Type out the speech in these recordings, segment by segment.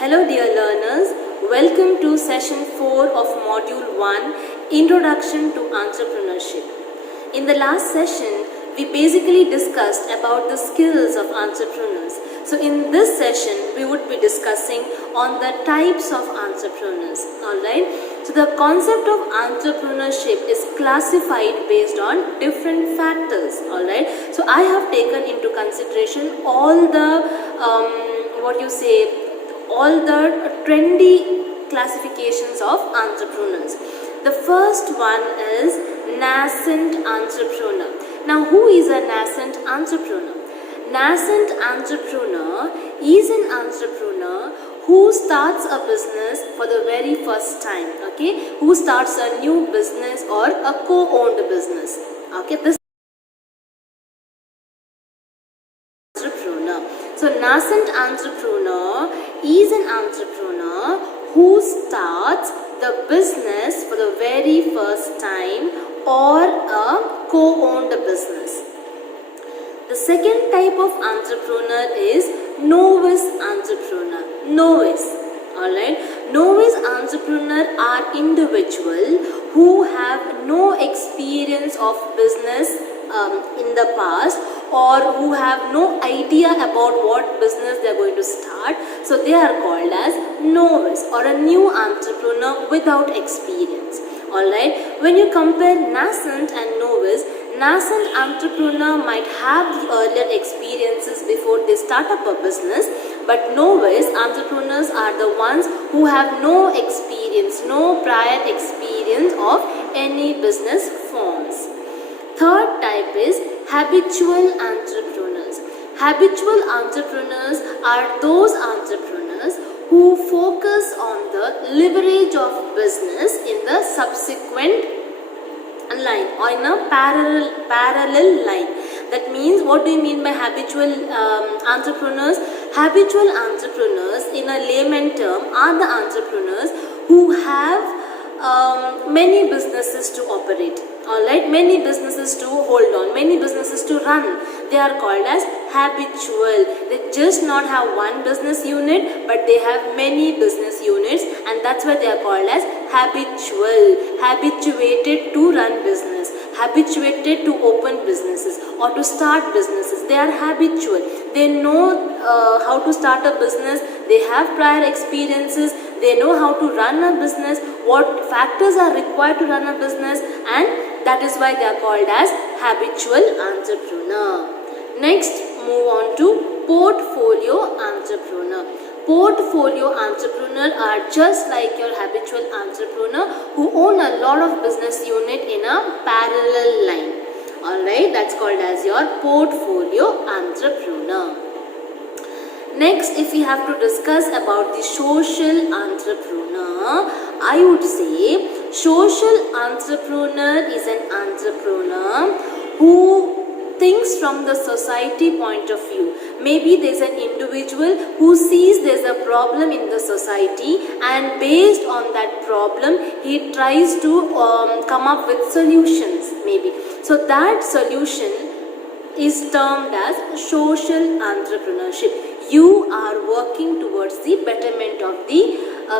Hello dear learners, welcome to session 4 of module 1, Introduction to Entrepreneurship. In the last session, we basically discussed about the skills of entrepreneurs. So in this session, we would be discussing on the types of entrepreneurs. Alright, so the concept of entrepreneurship is classified based on different factors. Alright, so I have taken into consideration all the all the trendy classifications of entrepreneurs. The first one is nascent entrepreneur. Now, who is a nascent entrepreneur? Nascent entrepreneur is an entrepreneur who starts a business for the very first time. Okay, who starts a new business or a co-owned business. Okay, this entrepreneur. So, nascent entrepreneur is an entrepreneur who starts the business for the very first time or a co-owned business. The second type of entrepreneur is novice entrepreneur. Novice. Alright. Novice entrepreneur are individuals who have no experience of business in the past, or who have no idea about what business they are going to start. So they are called as novice or a new entrepreneur without experience. Alright, when you compare nascent and novice, nascent entrepreneur might have the earlier experiences before they start up a business, but novice entrepreneurs are the ones who have no experience, no prior experience of any business forms. Third type is habitual entrepreneurs. Habitual entrepreneurs are those entrepreneurs who focus on the leverage of business in the subsequent line or in a parallel line. That means, what do you mean by habitual entrepreneurs? Habitual entrepreneurs, in a layman term, are the entrepreneurs who have many businesses to operate. Alright, many businesses to hold on, many businesses to run. They are called as habitual. They just not have one business unit, but they have many business units, and that's why they are called as habitual. Habituated to run business, habituated to open businesses or to start businesses. They are habitual. They know how to start a business. They have prior experiences. They know how to run a business, what factors are required to run a business, and that is why they are called as habitual entrepreneur. Next, move on to portfolio entrepreneur. Portfolio entrepreneur are just like your habitual entrepreneur who own a lot of business unit in a parallel line. Alright, that's called as your portfolio entrepreneur. Next, if we have to discuss about the social entrepreneur, I would say social entrepreneur is an entrepreneur who thinks from the society point of view. Maybe there's an individual who sees there's a problem in the society, and based on that problem, he tries to come up with solutions maybe. So that solution is termed as social entrepreneurship. You are working towards the betterment of the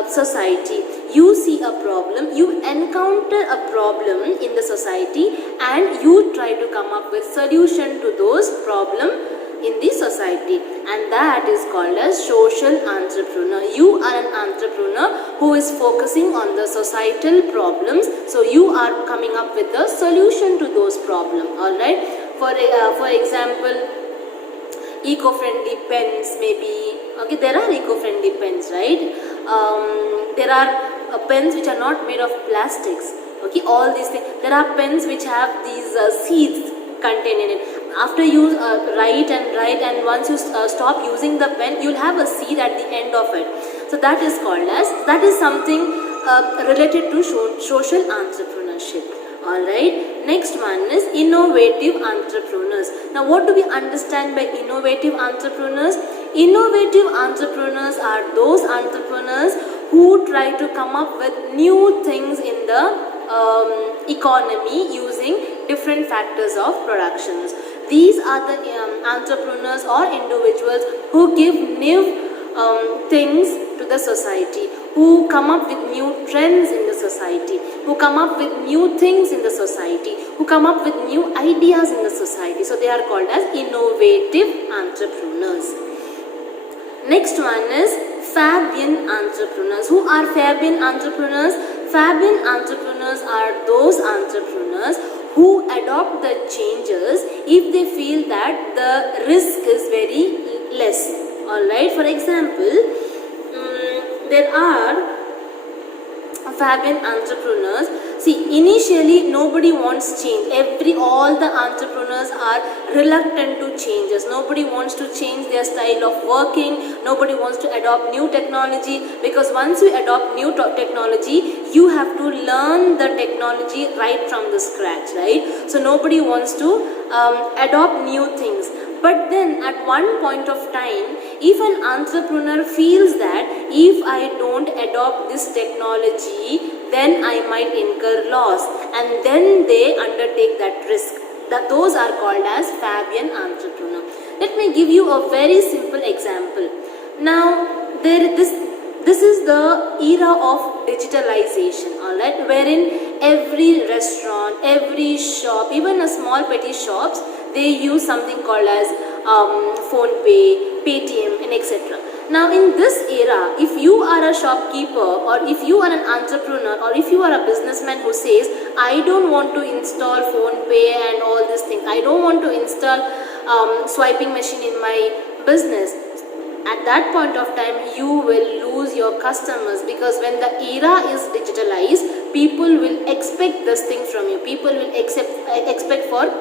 society. You see a problem, you encounter a problem in the society, and you try to come up with solution to those problems in the society, and that is called as social entrepreneur. You are an entrepreneur who is focusing on the societal problems, so you are coming up with a solution to those problems. Alright, for example, eco-friendly pens maybe. Okay, there are eco-friendly pens, right? There are pens which are not made of plastics. Okay, all these things. There are pens which have these seeds contained in it. After you write and once you stop using the pen, you'll have a seed at the end of it. So that is called as, that is something related to social entrepreneurship. Alright, next one is innovative entrepreneurs. Now, what do we understand by innovative entrepreneurs? Innovative entrepreneurs are those entrepreneurs who try to come up with new things in the economy using different factors of productions. These are the entrepreneurs or individuals who give new things to the society, who come up with new trends in the society, who come up with new things in the society, who come up with new ideas in the society. So they are called as innovative entrepreneurs. Next one is Fabian entrepreneurs. Who are Fabian entrepreneurs? Fabian entrepreneurs are those entrepreneurs who adopt the changes if they feel that the risk is very less. Alright, for example, there are Fabian entrepreneurs. See, initially nobody wants change. All the entrepreneurs are reluctant to changes. Nobody wants to change their style of working. Nobody wants to adopt new technology, because once you adopt new technology, you have to learn the technology right from the scratch, right? So nobody wants to adopt new things. But then at one point of time, if an entrepreneur feels that if I don't adopt this technology, then I might incur loss, and then they undertake that risk. Those are called as Fabian entrepreneur. Let me give you a very simple example. Now, this is the era of digitalization, alright, wherein every restaurant, every shop, even a small petty shops, they use something called as phone pay, Paytm, and etc. Now in this era, if you are a shopkeeper, or if you are an entrepreneur, or if you are a businessman who says, I don't want to install phone pay and all these things, I don't want to install swiping machine in my business, at that point of time you will lose your customers, because when the era is digitalized, people will expect this thing from you. People will expect for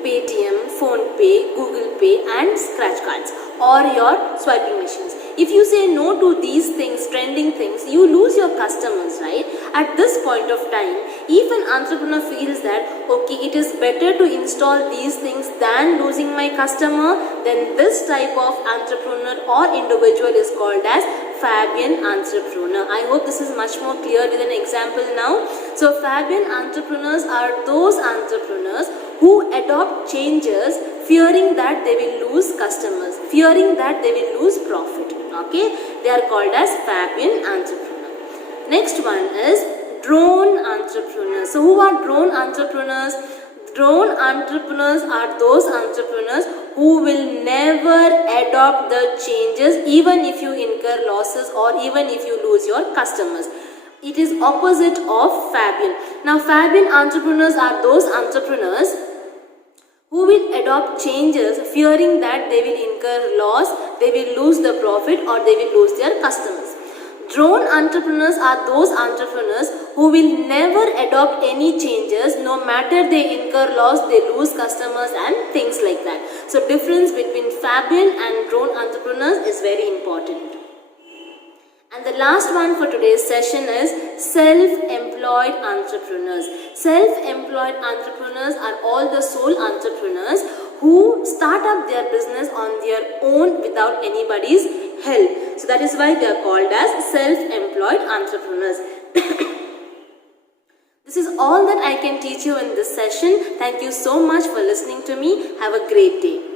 Paytm, Phone Pay, Google Pay and scratch cards, or your swiping machines. If you say no to these things, trending things, you lose your customers, right? At this point of time, if an entrepreneur feels that, okay, it is better to install these things than losing my customer, then this type of entrepreneur or individual is called as Fabian entrepreneur. I hope this is much more clear with an example now. So Fabian entrepreneurs are those entrepreneurs who adopt changes fearing that they will lose customers, fearing that they will lose profit. Okay, they are called as Fabian entrepreneur. Next one is drone entrepreneurs. So who are drone entrepreneurs? Drone entrepreneurs are those entrepreneurs who will never adopt the changes even if you incur losses or even if you lose your customers. It is opposite of Fabian. Now Fabian entrepreneurs are those entrepreneurs who will adopt changes fearing that they will incur loss, they will lose the profit, or they will lose their customers. Drone entrepreneurs are those entrepreneurs who will never adopt any changes, no matter they incur loss, they lose customers and things like that. So difference between Fabian and drone entrepreneurs is very important. And the last one for today's session is self-employed entrepreneurs. Self-employed entrepreneurs are all the sole entrepreneurs who start up their business on their own without anybody's help. So that is why they are called as self-employed entrepreneurs. This is all that I can teach you in this session. Thank you so much for listening to me. Have a great day.